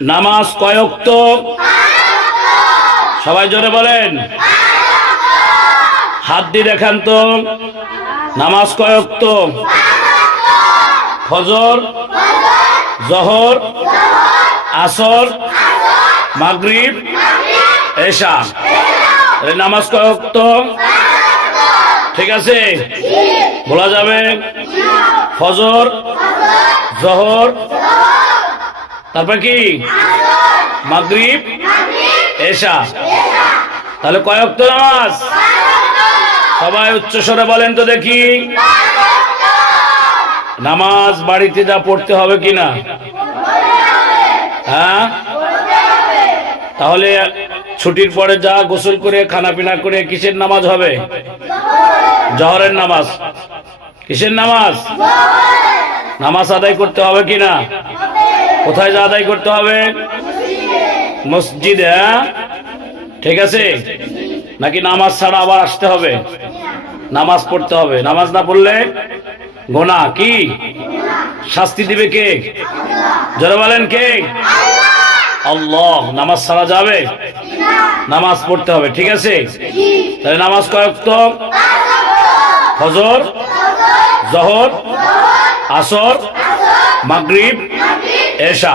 নামাজ কয় ওয়াক্ত? সবাই জোরে বলেন। হাত দিয়ে দেখান তো, নামাজ কয় ওয়াক্ত? ফজর, জোহর, আসর, মাগরিব, এশা। এই নামাজ কয় ওয়াক্ত? ঠিক আছে, বলা যাবে? ফজর, জোহর, তারপর কি? মাগরিব, এশা। তাহলে কয় ওয়াক্ত নামাজ? সবাই উচ্চ স্বরে বলেন তো দেখি। নামাজ বাড়িতে যা পড়তে হবে কিনা? হ্যাঁ, তাহলে ছুটির পরে যা গোসল করে খানা পিনা করে কিসের নামাজ হবে? জোহরের নামাজ। কিসের নামাজ? নামাজ আদায় করতে হবে কিনা? কোথায় যা আদায় করতে হবে? মসজিদে। ঠিক আছে, নাকি নামাজ ছাড়া আবার আসতে হবে? নামাজ পড়তে হবে। নামাজ না পড়লে গুনাহ। কি শাস্তি দিবে কে? জোরে বলেন কে? আল্লাহ। নামাজ ছাড়া যাবে? নামাজ পড়তে হবে। ঠিক আছে, তাহলে নামাজ কয় ওয়াক্ত? ফজর, জোহর, আসর, মাগরিব, এশা।